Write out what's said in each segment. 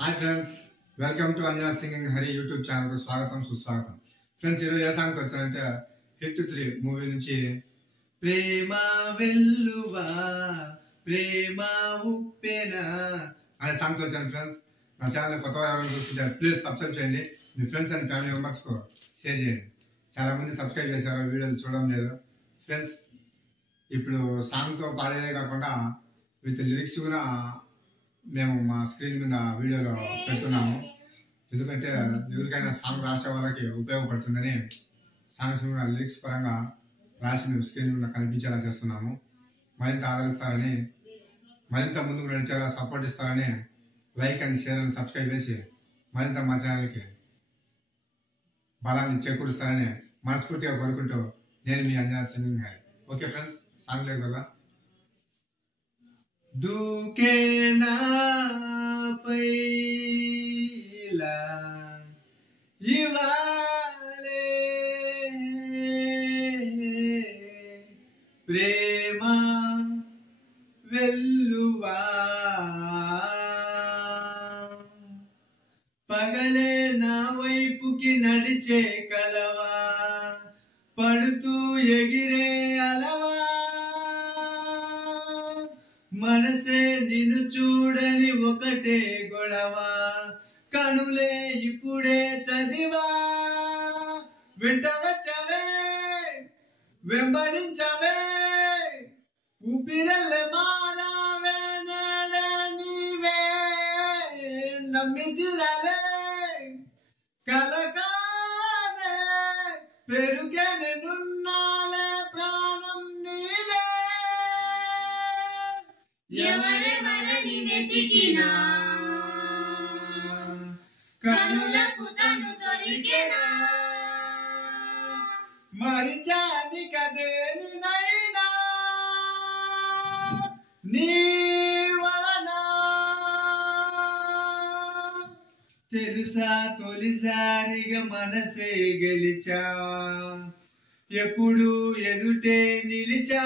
Hi friends, welcome to Anjana singing Hari YouTube ఛానల్కు స్వాగతం సుస్వాగతం. ఫ్రెండ్స్, ఈరోజు ఏ సాంగ్తో వచ్చానంటే హిట్ 3 మూవీ నుంచి ప్రేమ వెల్లువా ప్రేమ ఉప్పెనా అనే సాంగ్తో వచ్చాను. ఫ్రెండ్స్, నా ఛానల్ కొత్తగా ఎవరైనా చూస్తుంటారు, ప్లీజ్ సబ్స్క్రైబ్ చేయండి. మీ ఫ్రెండ్స్ అండ్ ఫ్యామిలీ మెంబర్స్కు షేర్ చేయండి. చాలామంది సబ్స్క్రైబ్ చేశారు, వీడియోలు చూడడం లేదు. ఫ్రెండ్స్, ఇప్పుడు సాంగ్తో పాడేదే కాకుండా విత్ లిరిక్స్ కూడా మేము మా స్క్రీన్ మీద వీడియోలో పెడుతున్నాము. ఎందుకంటే ఎవరికైనా సాంగ్ రాసే వాళ్ళకి ఉపయోగపడుతుందని సాంగ్స్ కూడా లిరిక్స్ పరంగా రాసి మేము స్క్రీన్ మీద కనిపించేలా చేస్తున్నాము. మరింత ఆదరిస్తారని, మరింత ముందుకు నడిచేలా సపోర్ట్ ఇస్తారని like and share and subscribe చేసి మరింత మా ఛానల్కి బలాన్ని చేకూరుస్తారని మనస్ఫూర్తిగా కోరుకుంటూ నేను మీ Anjana singing Hari. Okay friends, song లేదు కదా. దూకేనా పైలా ఇవాలే ప్రేమ వెల్లువా పగలే నా వైపుకి నడిచే కలవా పడుతూ ఎగిరే అలవా మనసే నిన్ను చూడని ఒకటే గొడవ కనులే ఇప్పుడే చదివా వెంట వచ్చవే వెంబడించవే ఊపిరల్లే మారావే నేడే నీవే నమ్మిదిరాలే కలకాలే పెరుగే నున్నాలే ప్రాణం నీదే ఎవరెవరని వెతికినా కనులకు తను దొరికెనా మరిచాని కదేనినైనా నీ వలన తెలుసా తొలిసారిగా మనసే గెలిచా ఎప్పుడు ఎదుటే నిలిచా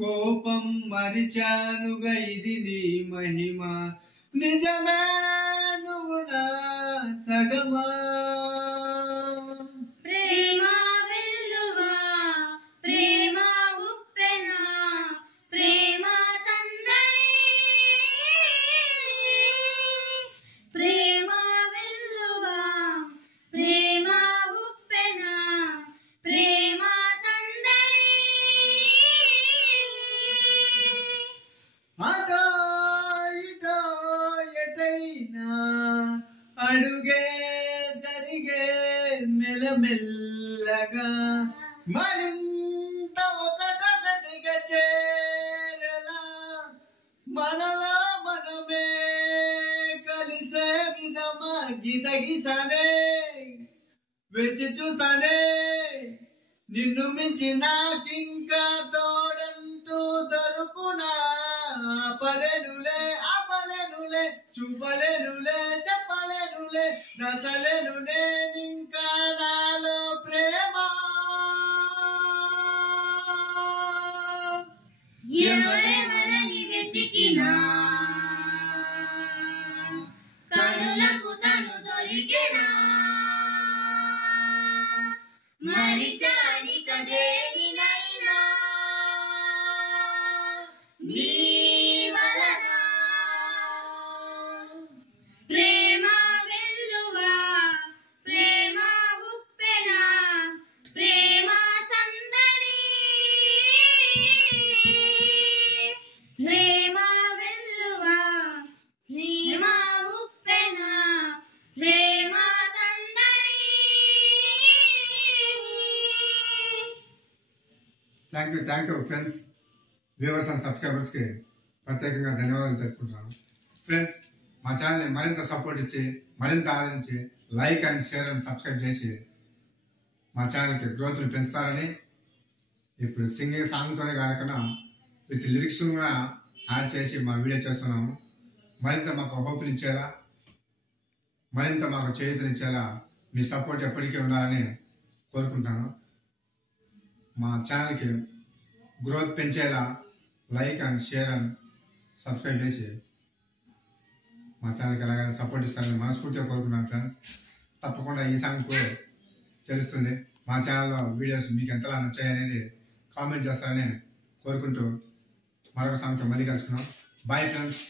కోపం మరిచానుగా ఇది నీ మహిమ నిజమే నువ్వు నా సగమా ప్రేమ వెల్లువా ప్రేమ ఉప్పెనా ప్రేమ సందడి ప్రేమ వెల్లువా ప్రేమ ఉప్పెనా ప్రేమ అటో ఇటో ఎటైనా అడుగే జరిగే మెల్లమెల్లగా మరింత ఒకటొకటిగా చేరలా మనలో మనమే కలిసే విధమా గీతగీసానే వెచ్చి చూస్తానే నిన్ను మించి నాకింకా తోడంటూ దొరుకునా ఆపలేనులే చూపలేనులే చెప్పలేనులే నచ్చలేను నేనింకా నాలో ప్రేమ ఎవరెవరని వెతికినా కనులకు తను దొరికెనా మరిచాని కదేనినైనా నీ వలన ప్రేమ వెల్లువా ప్రేమ ఉప్పెనా ప్రేమ సందడి ప్రేమ వెల్లువా ప్రేమ ఉప్పెనా ప్రేమ సందడి. Thank you friends, viewers and సబ్స్క్రైబర్స్కి ప్రత్యేకంగా ధన్యవాదాలు తెలుపుకుంటున్నాను. ఫ్రెండ్స్, మా ఛానల్ని మరింత సపోర్ట్ ఇచ్చి మరింత ఆదరించి like and share and subscribe చేసి మా ఛానల్కి గ్రోత్ని పెంచుతారని, ఇప్పుడు సింగింగ్ సాంగ్తోనే కాకుండా విత్ లిరిక్స్ కూడా యాడ్ చేసి మా వీడియో చేస్తున్నాము. మరింత మాకు హోప్ని ఇచ్చేలా, మరింత మాకు చేయూతనిచ్చేలా మీ సపోర్ట్ ఎప్పటికీ ఉండాలని కోరుకుంటాను. మా ఛానల్కి గ్రోత్ పెంచేలా like and share and subscribe చేసి మా ఛానల్కి ఎలాగైనా సపోర్ట్ ఇస్తారని మనస్ఫూర్తిగా కోరుకున్నాను ఫ్రెండ్స్. తప్పకుండా ఈ సాంగ్కు తెలుస్తుంది. మా ఛానల్లో వీడియోస్ మీకు ఎంతలా నచ్చాయి అనేది కామెంట్ చేస్తారని కోరుకుంటూ మరొక సాంగ్తో మళ్ళీ కలుసుకున్నాం. Bye friends.